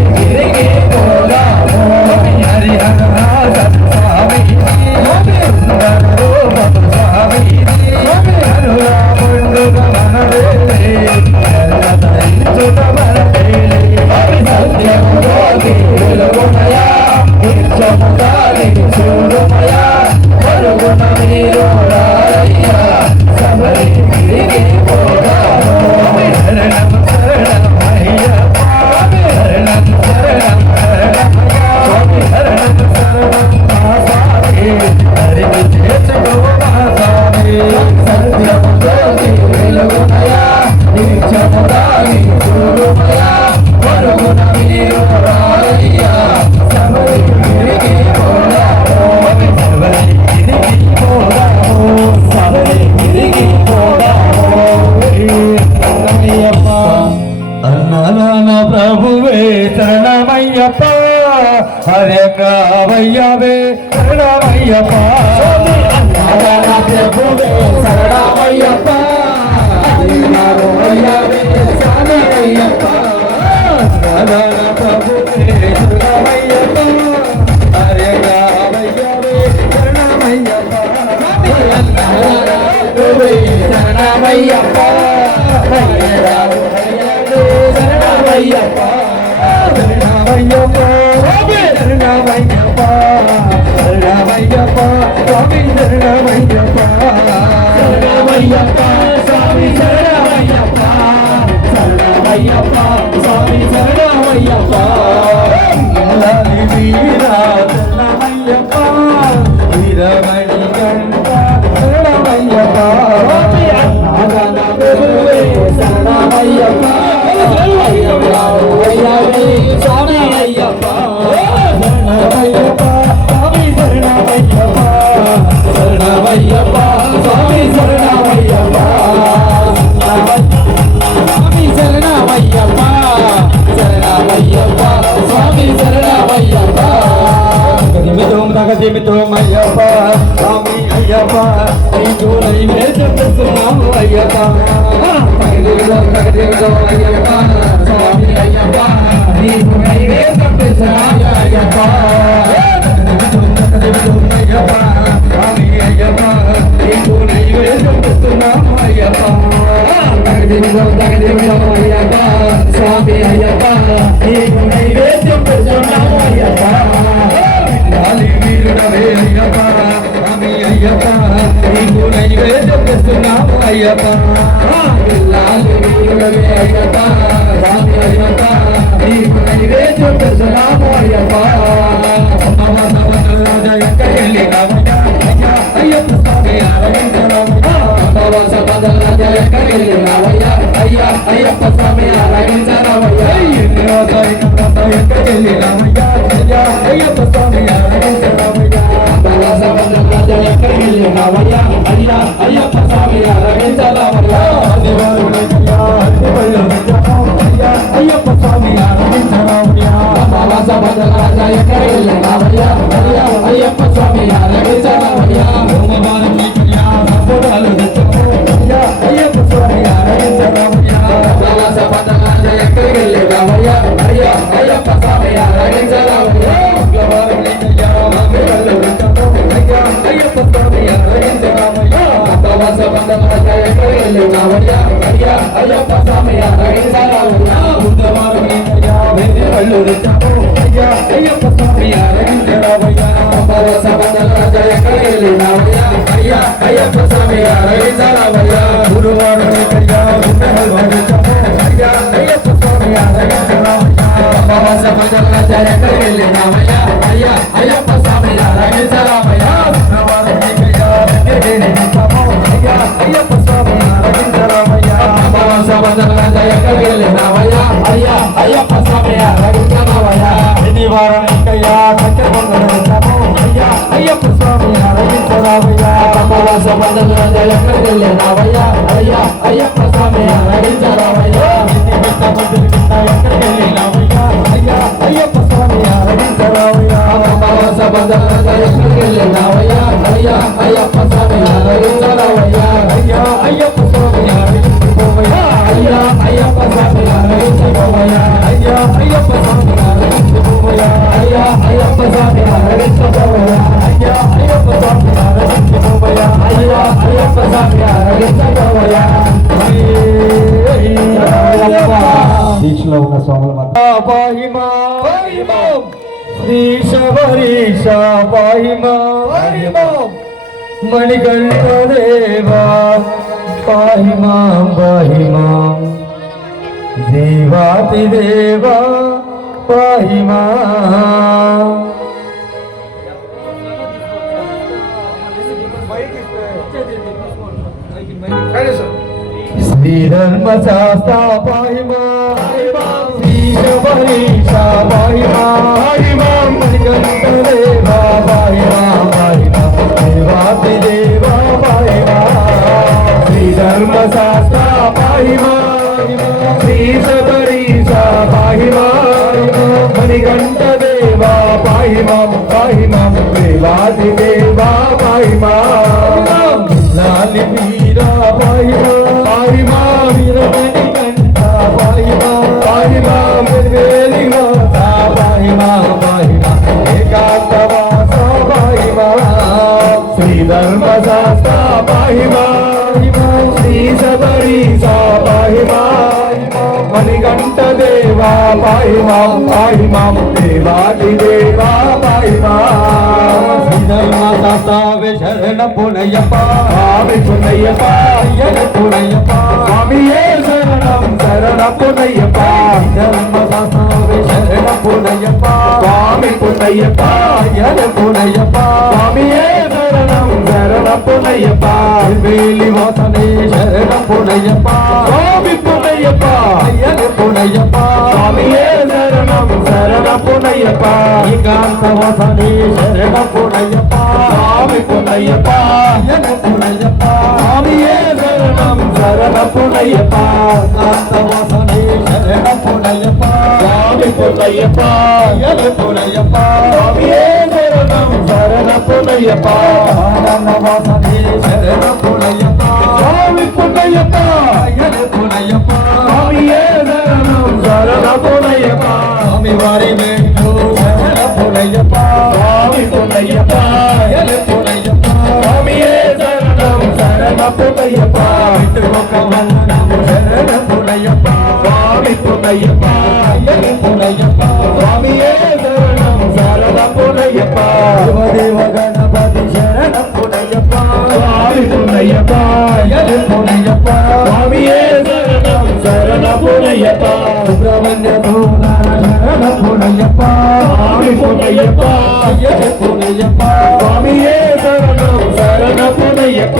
శరణమయ్యప్ప హరే కావయ్యవే శరణమయ్యప్ప అన్నదాన ప్రభువే శరణమయ్యప్ప అయ్యవే శరణమయ్యప్ప అన్నదాన ప్రభువే శరణమయ్యప్ప హరే కావయ్యవే శరణమయ్యప్ప అన్నదాన ప్రభువే శరణమయ్యప్ప శరణమయ్యప్ప శరణమయ్యప్ప శరణమయ్యప్ప శరణమయ్యప్ప స్వామి శరణమయ్యప్ప శరణమయ్యప్ప స్వామి శరణమయ్యప్ప శరణమయ్యప్ప స్వామి శరణమయ్యప్ప లాలి వీరా శరణమయ్యప్ప వీరమణి గంట శరణమయ్యప్ప శరణమయ్యప్ప స్వామి అయ్యప్ప శరణమయ్యప్ప స్వామి శరణమయ్యప్ప శరణమయ్యప్ప స్వామి శరణమయ్యప్ప స్వామి శరణమయ్యప్ప శరణమయ్యప్ప స్వామి శరణమయ్యప్ప అయ్యప్ప స్వామి అయ్యప్ప నీకు నైవేద్యం చేస్తున్నాము అయ్యప్ప అయ్యప్ప స్వామి అయ్యప్ప నీకు నైవేద్యం చేస్తున్నాము అయ్యప్ప అయ్యప్ప స్వామి అయ్యప్ప నీకు నైవేద్యం చేస్తున్నాము అయ్యప్ప అయ్యప్ప స్వామి అయ్యప్ప నీకు నైవేద్యం చేస్తున్నాము అయ్యప్ప లాలి వీరుడవే అయ్యప్ప స్వామి అయ్యప్ప నీకు నైవేద్యం చేస్తున్నాము అయ్యప్ప లాలి వీరుడవే అయ్యప్ప స్వామి అయ్యప్ప నీకు నైవేద్యం చేస్తున్నాము అయ్యప్ప అయ్యప్ప స్వామి అయ్యప్ప స్వామి అయ్యప్ప స్వామి అయ్యప్ప స్వామి అయ్యప్ప స్వామి అయ్యప్ప స్వామి అయ్యప్ప స్వామి అయ్యప్ప స్వామి అయ్యప్ప స్వామి అయ్యప్ప స్వామి అయ్యప్ప స్వామి గురువారం అయ్యప్ప స్వామి అయ్యప్ప స్వామి అయ్యప్ప స్వామి అయ్యప్ప స్వామి శనివారం అయ్యప్ప స్వామి అయ్యప్ప స్వామి అయ్యప్ప స్వామి అయ్యప్ప స్వామి అయ్యప్ప స్వామి అయ్యప్ప స్వామి అయ్యప్ప స్వామి అయ్యప్ప స్వామి అయ్యప్ప స్వామి అయ్యప్ప స్వామి దీక్షలో ఉన్న స్వాముల పాహిమా శ్రీ శబరీష పాహిమా మణికంఠ దేవా పాహిమా పాహిమా దేవాతి దేవా పాహిమా శ్రీధర్మ శాస్త్ర పాహిమా శ్రీ శబరీష పాహిమా మణికంఠ దేవా పాహిమా దేవాతి దేవా పాహిమా శ్రీధర్మ శాస్త్ర పాహిమా శ్రీ శబరీష పాహిమా మణికంఠ పాహి మాం దేవాది దేవా పాహి మాం లాలి వీరా పాహి మాం వీరమణి కంఠ పాహి మాం వేలి మాతా పాహి మాం ఏకాంతవాస పాహి మాం శ్రీ ధర్మ శాస్త్ర పాహి మాం శ్రీ శబరీశా పాహి మాం మణికంఠ దేవా పాహి మాం దేవాది దేవా పాహి మాం శ్రీ ధర్మ శాస్త్ర శరణ పునయ్యప్ప స్వామి పునయ్యప్ప అయ్యన పునయ్యప్ప స్వామియే శరణం శరణ పునయ్యప్ప ధర్మ శాస్త్ర శరణ పునయ్యప్ప స్వామి పునయ్యప్ప అయ్యన పునయ్యప్ప స్వామియే శరణం శరణ పునయ్యప్ప వేలి వాసనే శరణ పునయ్యప్ప స్వామి పునయ్యప్ప అయ్యన పునయ్యప్ప స్వామియే శరణం శరణ పునయ్యప్ప ఏకాంత వాసనే శరణ పునయ్యప్ప స్వామి పునయ్యప్ప అయ్యన పునయ్యప్ప స్వామియే శరణం శరణ పునయ్యప్ప ఏకాంత వాసనే శరణ పునయ్యప్ప స్వామి పునయ్యప్ప అయ్యన పునయ్యప్ప స్వామియే శరణం శరణ పునయ్యప్ప ఆనంద వాసనే శరణ పునయ్యప్ప స్వామి పునయ్యప్ప అయ్యన పునయ్యప్ప స్వామియే శరణం శరణ పునయ్యప్ప స్వామి వారి వెంటు శరణ పునయ్యప్ప స్వామి పునయ్యప్ప అయ్యన పునయ్యప్ప స్వామియే శరణం శరణ పునయ్యప్ప ఒక వందనం శరణ పునయ్యప్ప స్వామి పునయ్యప్ప అయ్యన పునయ్యప్ప స్వామియే శరణం శరణ పునయ్యప్ప దేవ గణపతి శరణ పునయ్యప్ప స్వామి పునయ్యప్ప అయ్యన పునయ్యప్ప స్వామియే శరణం శరణ పునయ్యప్ప సుబ్రహ్మణ్య శరణ పునయ్యప్ప స్వామి పునయ్యప్ప అయ్యన పునయ్యప్ప స్వామియే శరణం శరణ పునయ్యప్ప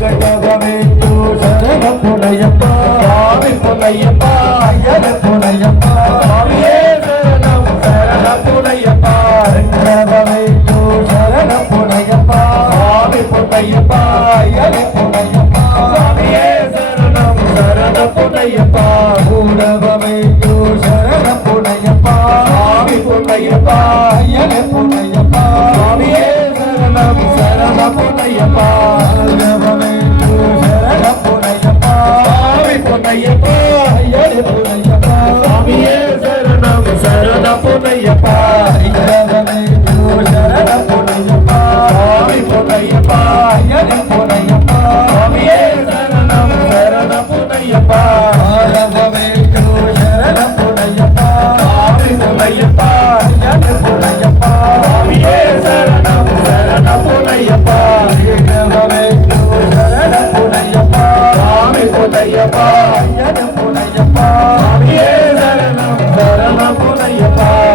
వెంకటరమణు శరణ పునయ్యప్ప స్వామి పునయ్యప్ప అయ్యన పునయ్యప్ప స్వామియే శరణం శరణ పునయ్యప్ప వెంకటరమణు శరణ పునయ్యప్ప స్వామి పునయ్యప్ప అయ్యన పునయ్యప్ప స్వామియే శరణం శరణ పునయ్యప్ప మూడవమేయు శరణ పునయ్యప్ప స్వామి పునయ్యప్ప అయ్యన పునయ్యప్ప స్వామియే శరణం శరణ పునయ్యప్ప నాలుగవమేయు శరణ పునయ్యప్ప స్వామి పునయ్యప్ప అయ్యన పునయ్యప్ప స్వామియే శరణం శరణ పునయ్యప్ప ఐదవమేయు శరణ పునయ్యప్ప స్వామి పునయ్యప్ప అయ్యన పునయ్యప్ప స్వామియే శరణం శరణ పునయ్యప్ప ఆరవమేయు శరణ పునయ్యప్ప స్వామి పునయ్యప్ప అయ్యన పునయ్యప్ప స్వామియే శరణం శరణ పునయ్యప్ప ఏడవమేయు శరణ పునయ్యప్ప స్వామి పునయ్యప్ప అయ్యన పునయ్యప్ప స్వామియే శరణం శరణ పునయ్యప్ప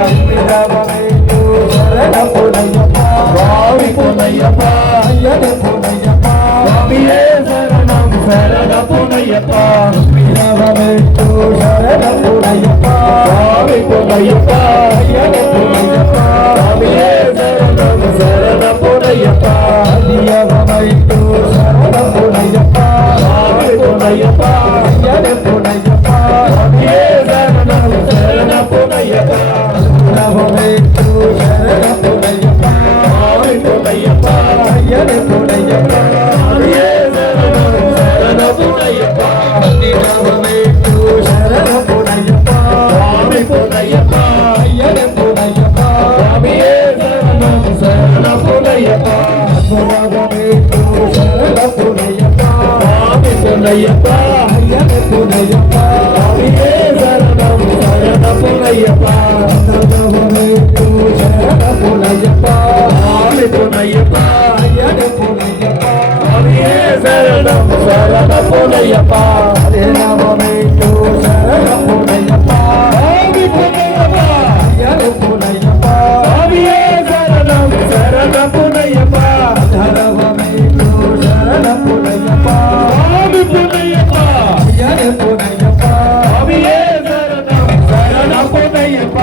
ఎనిమిదవమేయు శరణ పునయ్యప్ప స్వామి పునయ్యప్ప అయ్యన పునయ్యప్ప స్వామియే శరణం శరణ పునయ్యప్ప తొమ్మిదవమేయు శరణ పునయ్యప్ప స్వామి పునయ్యప్ప అయ్యన పునయ్యప్ప స్వామియే శరణం శరణ పునయ్యప్ప పదియవమేయు శరణ పునయ్యప్ప స్వామి పునయ్యప్ప అయ్యన పునయ్యప్ప స్వామియే శరణం శరణ పునయ్యప్ప పదకొండవమేయు శరణ పునయ్యప్ప స్వామి పునయ్యప్ప అయ్యన పునయ్యప్ప స్వామియే శరణం శరణ పునయ్యప్ప పన్నెండవమేయు శరణ పునయ్యప్ప స్వామి పునయ్యప్ప అయ్యన పునయ్యప్ప స్వామియే శరణం శరణ పునయ్యప్ప పద్మనాభమేయు శరణ పునయ్యప్ప స్వామి పునయ్యప్ప అయ్యన పునయ్యప్ప స్వామియే శరణం శరణ పునయ్యప్ప పద్మనాభమేయు శరణ పునయ్యప్ప స్వామి పునయ్యప్ప అయ్యన పునయ్యప్ప స్వామియే శరణం శరణ పునయ్యప్ప పదిహేనవమేయు శరణ పునయ్యప్ప స్వామి పునయ్యప్ప అయ్యన పునయ్యప్ప స్వామియే శరణం శరణ పునయ్యప్ప పదహారవమేయు శరణ పునయ్యప్ప స్వామి పునయ్యప్ప అయ్యన పునయ్యప్ప స్వామియే శరణం శరణ పునయ్యప్ప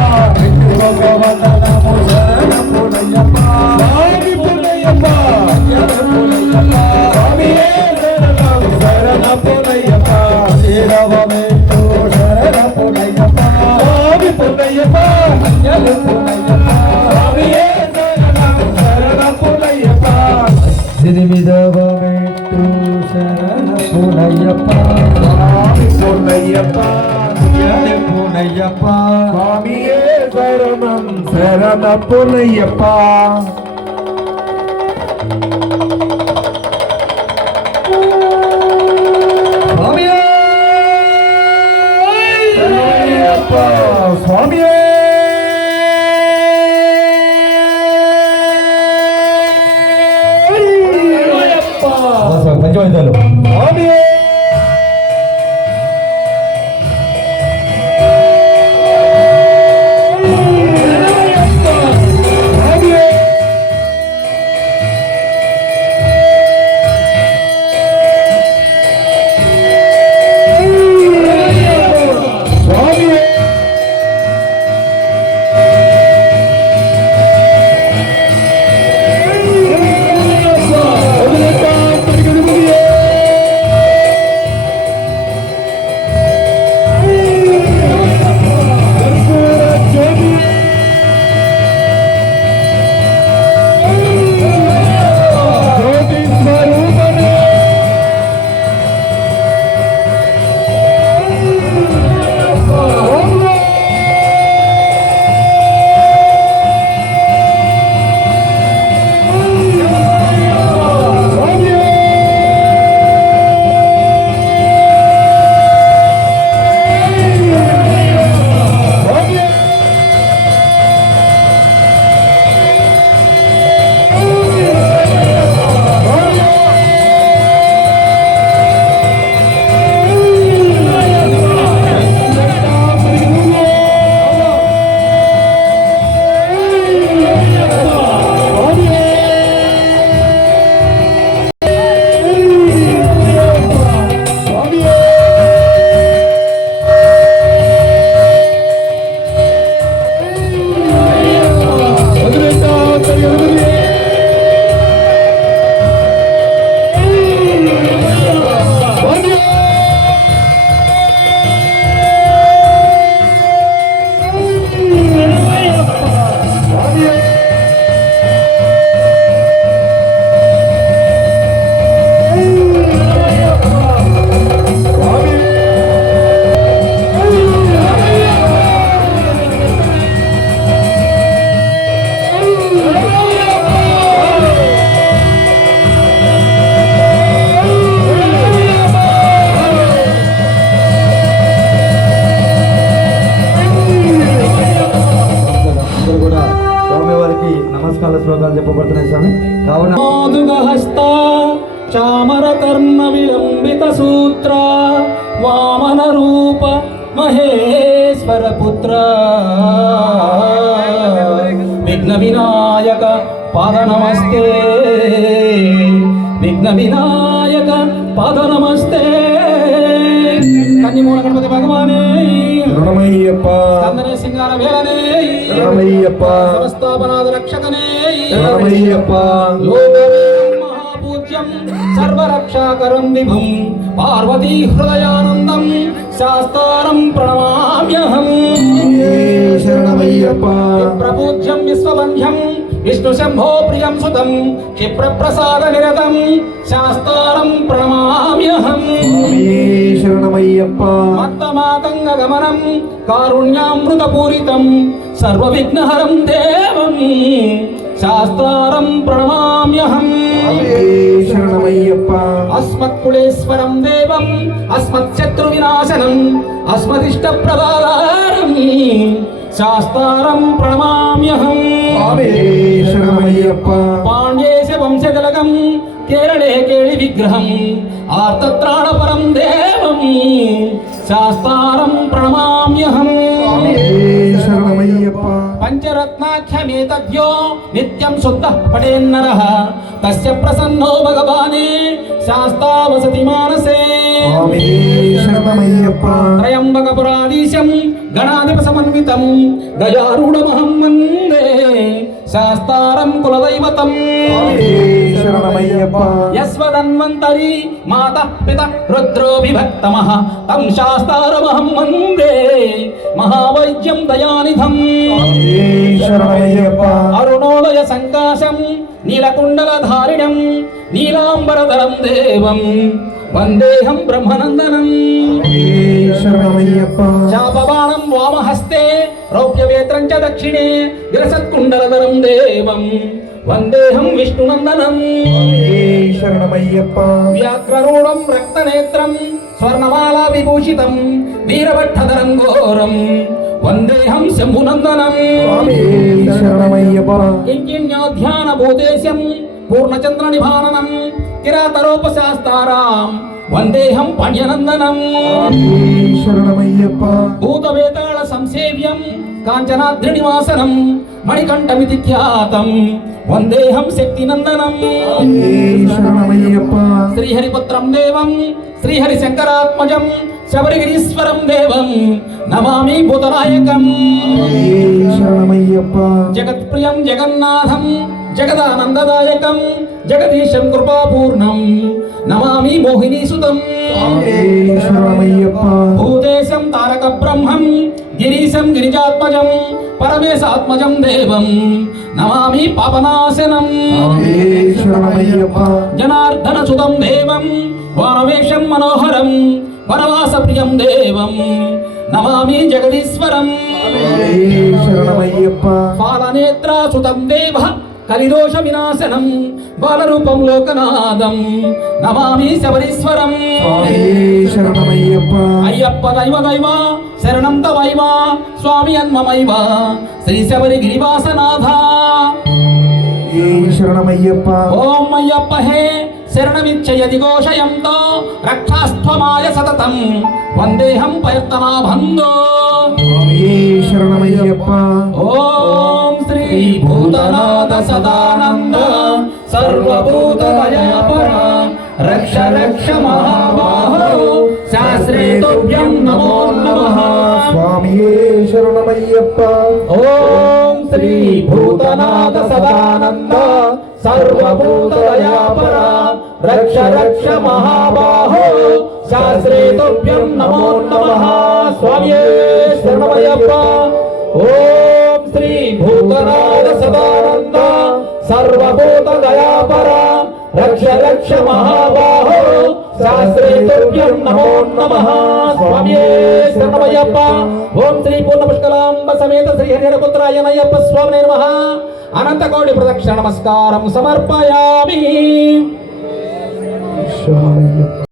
వందనము శరణ పునయ్యప్ప స్వామి పునయ్యప్ప అయ్యన పునయ్యప్ప స్వామియే శరణం శరణ పునయ్యప్ప శిరవమేయు శరణ పునయ్యప్ప స్వామి పునయ్యప్ప అయ్యన పునయ్యప్ప స్వామియే శరణపులయ్యప్ప స్వామి పంచమైతాలు శ్లోకాలు చెప్పబడుతున్నాయి స్వామి. కావున హస్త చామర కర్ణ విలంబిత సూత్ర వామన రూప మహేశ్వర పుత్ర విఘ్న వినాయక పాద నమస్తే విఘ్న వినాయక పాద నమస్తే కన్నిమూల గణపతి భగవానే రణమయ్యప్ప స్కందనే సింగార వేలనే రణమయ్యప్ప సమస్తాపనాద రక్షకనే రణమయ్యప్ప లోకవేదం మహాపూజ్యం సర్వరక్షాకరం విభం పార్వతీ హృదయానందం శాస్తారం ప్రణమామ్యహం శరణమయ్యప్ప ప్రపూజ్యం విశ్వబంధ్యం విష్ణు శంభో ప్రియం సుతం క్షిప్రప్రసాద నిరతం శాస్తారం ప్రణమామ్యహం శరణమయ్యప్ప మత్తమాతంగ గమనం కారుణ్యామృతపూరితం సర్వవిఘ్నహరం దేవం శాస్త్రారం ప్రణమామ్యహం శరణమయ్యప్ప అస్మత్కులేశ్వరం దేవం అస్మత్శత్రు వినాశనం అస్మదిష్ట ప్రదారం శాస్త్రారం ప్రణమామ్యహం శరణమయ్యప్ప పాండ్యేశ వంశజలకం కేరళే కేళి విగ్రహం ఆర్తత్రాణపరం దేవం శాస్త్రారం ప్రణమామ్యహం శరణమయ్యప్ప పంచరత్నాఖ్యమేతద్యో నిత్యం శుద్ధః పఠేన్నరః తస్య ప్రసన్నో భగవానే శాస్తా వసతి మానసే శరణమయ్యప్ప త్రయంబకపురాధీశం గణాధిప సమన్వితం గజారూఢమహం వందే శాస్తారం కులదైవతం శరణమయ్యప్ప యస్వదన్వంతరి మాతః పితః రుద్రో విభక్తమః తం శాస్తారమహం వందే మహావైద్యం దయానిధం శరణమయ్యప్ప అరుణోదయ సంకాశం నీలకుండలధారిణం నీలాంబరధరం దేవం వందేహం బ్రహ్మనందనం శరణమయ్యప్ప చాపబాణం వామహస్తే రౌప్యవేత్రం చ దక్షిణే విరసత్కుండలధరం దేవం వందేహం విష్ణునందనం శరణమయ్యప్ప వ్యాఘ్రరూఢం రక్తనేత్రం స్వర్ణమాలా విభూషితం వీరభట్టధరం ఘోరం వందేహం శంభునందనం శరణమయ్యప్ప కింకిణ్యోధ్యాన భూతేశం పూర్ణచంద్ర నిభాననం కిరాతరోపశాస్తారాం వందేహం పాండ్యనందనం శరణమయ్యప్ప భూతవేతాళ సంసేవ్యం కాంచనాద్రి నివాసనం మణికంఠమితి ఖ్యాతం వందేహం శక్తినందనం శరణమయ్యప్ప శ్రీహరిపుత్రం దేవం శ్రీహరి శంకరాత్మజం శబరిగిరీశ్వరం దేవం నమామి భూతనాయకం శరణమయ్యప్ప జగత్ప్రియం జగన్నాథం జగదానందదాయకం జగదీశం కృపాపూర్ణం నమామి మోహినీసుతం శరణమయ్యప్ప భూదేశం తారక బ్రహ్మం గిరీశం గిరిజాత్మజం పరమేశాత్మజం దేవం నమామి పాపనాశనం శరణమయ్యప్ప జనార్దన సుతం దేవం వానవేషం మనోహరం వనవాస ప్రియం దేవం నమామి జగదీశ్వరం శరణమయ్యప్ప పాలనేత్రా సుతం దేవ కలిదోష వినాశనం బాలరూపం లోకనాథం నమామి శబరీశ్వరం శరణమయ్యప్ప అయ్యప్ప దైవ దైవ శరణం తవైవ స్వామి అన్మమైవ శ్రీ శబరి గిరివాసనాథ శరణమయ్యప్ప ఓం అయ్యప్ప హే శరణమిచ్చయది ఘోషయంతో రక్షాస్త్వమాయ సతతం వందేహం ప్రయత్నాబంధో శరణమయ్యప్ప ఓం శ్రీ భూతనాథ సదానంద సర్వభూతదయాపర రక్ష రక్ష మహాబాహో శాస్త్రే తుభ్యం నమో నమః స్వామియే శరణమయ్యప్ప ఓం శ్రీ భూతనాథ సదానంద సర్వభూతదయాపర రక్ష రక్ష మహాబాహో శాస్త్రే తుభ్యం నమో నమః స్వామియే శరణమయ్యప్ప ఓం శ్రీ భూతనాథ సదానంద సర్వభూతదయాపర రక్ష రక్ష మహాబాహో శాస్త్రే తుభ్యం నమో నమః స్వామియే శరణమయ్యప్ప ఓం శ్రీ పూర్ణ పుష్కలాంబ సమేత శ్రీ హరిహరపుత్రాయ నయ్యప్ప స్వామినే నమః అనంత కోటి ప్రదక్షిణ నమస్కారం సమర్పయామి శరణమయ్యప్ప